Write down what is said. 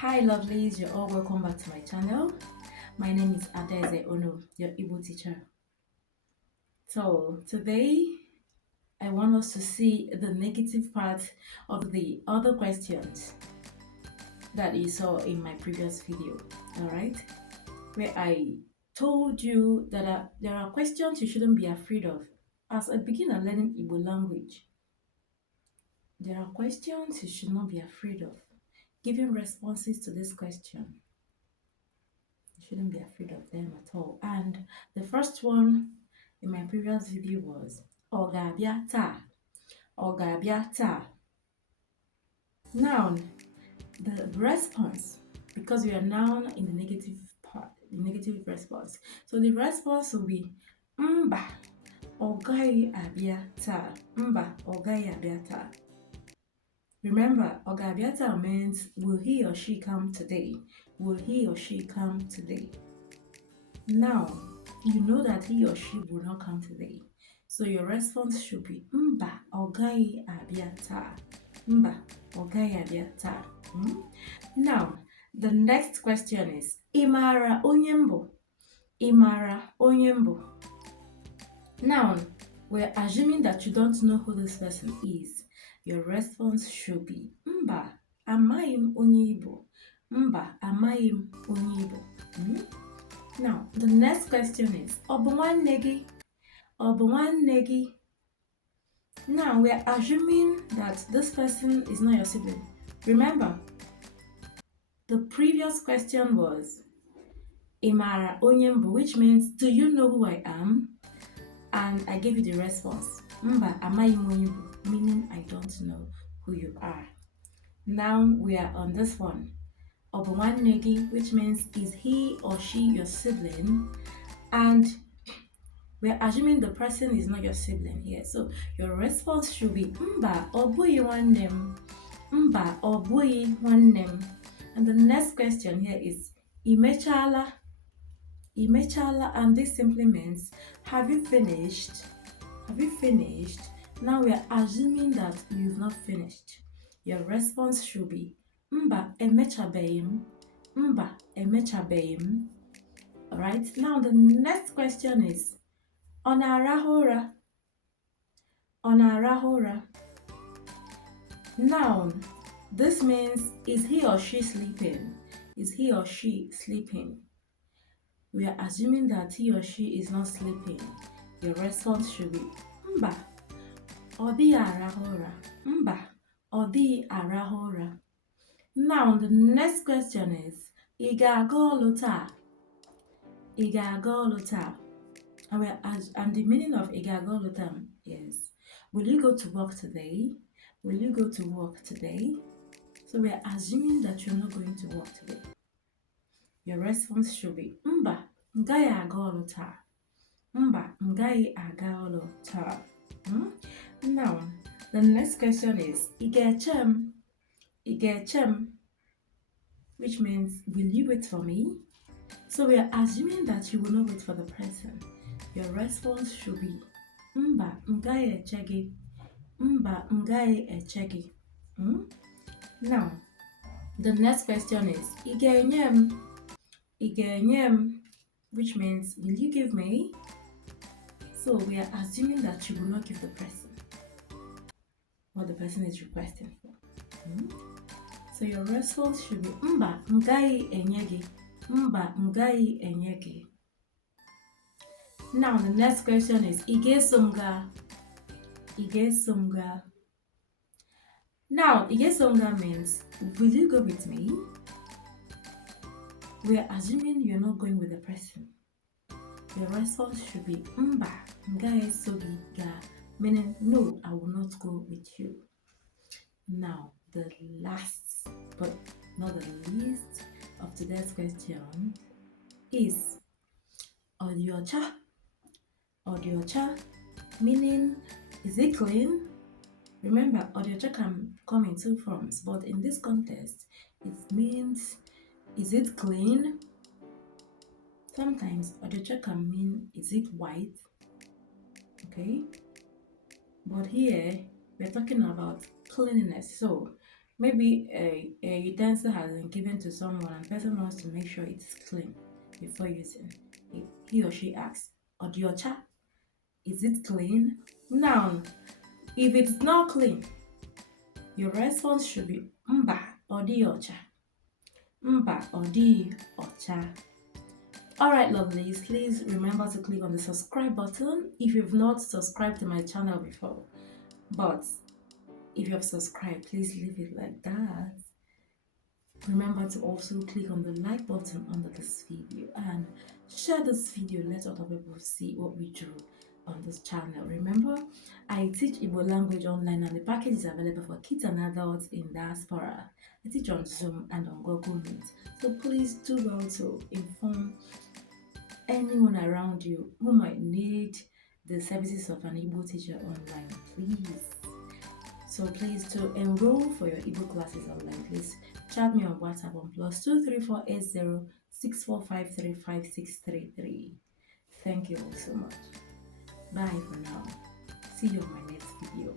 Hi lovelies, you're all welcome back to my channel. My name is Adeze Ono, your Igbo teacher. So today I want us to see the negative part of the other questions that you saw in my previous video, alright? Where I told you that there are questions you shouldn't be afraid of. As a beginner learning Igbo language, there are questions you should not be afraid of. Giving responses to this question, you shouldn't be afraid of them at all. And the first one in my previous video was Ogabia ta. Ogabia ta. Noun. The response, because we are noun in the negative part, the negative response. So the response will be Mba Ogai abia ta. Mba Ogai abia ta. Remember, Ogabia ta means will he or she come today? Will he or she come today? Now, you know that he or she will not come today. So your response should be Mba Ogai abiata. Mba Ogai abiata. Now, the next question is Imara onyembo. Imara onyembo. Now, we're assuming that you don't know who this person is. Your response should be Mba amaghim onye Igbo. Mba amaghim onye Igbo. Now, the next question is Obu nwanne gi? Obu nwanne gi? Now, we're assuming that this person is not your sibling. Remember, the previous question was Imara onyembo, which means do you know who I am? And I gave you the response Mba amaghim onye Igbo, meaning I don't know who you are. Now we are on this one. Obu nwanne gi, which means is he or she your sibling? And we're assuming the person is not your sibling here. So your response should be Mba obughi nwannem. Mba obughi nwannem. And the next question here is Imechala. Imechala, and this simply means have you finished? Have you finished? Now we are assuming that you've not finished. Your response should be Mba emechabeghim. Mba emechabeghim. Alright, now the next question is Onarahora. Onarahora. Noun. This means is he or she sleeping? Is he or she sleeping? We are assuming that he or she is not sleeping. Your response should be Mba odi arahora. Mba odi arahora. Now the next question is Iga olu taa. Iga olu taa. And the meaning of Iga olu taa is will you go to work today? Will you go to work today? So we are assuming that you're not going to work today. Your response should be Mba ngaghị aga ọrụ taa. Mba ngaghị aga ọrụ taa. Now the next question is Ị ga-eche m? Ị ga-eche m? Which means will you wait for me? So we are assuming that you will not wait for the person. Your response should be Mba ngaghị eche gị. Mba ngaghị eche gị. Now the next question is Ị ga-enye m? Ị ga-enye m? Which means will you give me? So we are assuming that you will not give the person what the person is requesting for. So your response should be Mba ngaghị enye gị. Mba ngaghị enye gị. Now the next question is Ị ga-eso m gaa? Ị ga-eso m gaa? Now Ị ga-eso m gaa means will you go with me? We are assuming you're not going with the person. Your response should be Mba ngaghị eso gị gaa, meaning no, I will not go with you. Now the last but not the least of today's question is Odiocha. Odiocha, meaning is it clean? Remember, Odiocha can come in two forms, but in this context it means is it clean? Sometimes Odiocha can mean is it white? Okay, but here we're talking about cleanliness. So Maybe a utensil has been given to someone and the person wants to make sure it's clean before using. He or she asks, Odiocha, is it clean? Now, if it's not clean, your response should be Mba Odiocha. Mba Odiocha. Alright, lovelies, please remember to click on the subscribe button if you've not subscribed to my channel before. But if you have subscribed, please leave it like that. Remember to also click on the like button under this video and share this video. Let other people see what we do on this channel. Remember, I teach Igbo language online and the package is available for kids and adults in diaspora. I teach on Zoom and on Google Meet. So please do well to inform anyone around you who might need the services of an Igbo teacher online, please. So please to enroll for your Igbo classes online, please chat me on WhatsApp on +2348064535633. Thank you all so much. Bye for now. See you on my next video.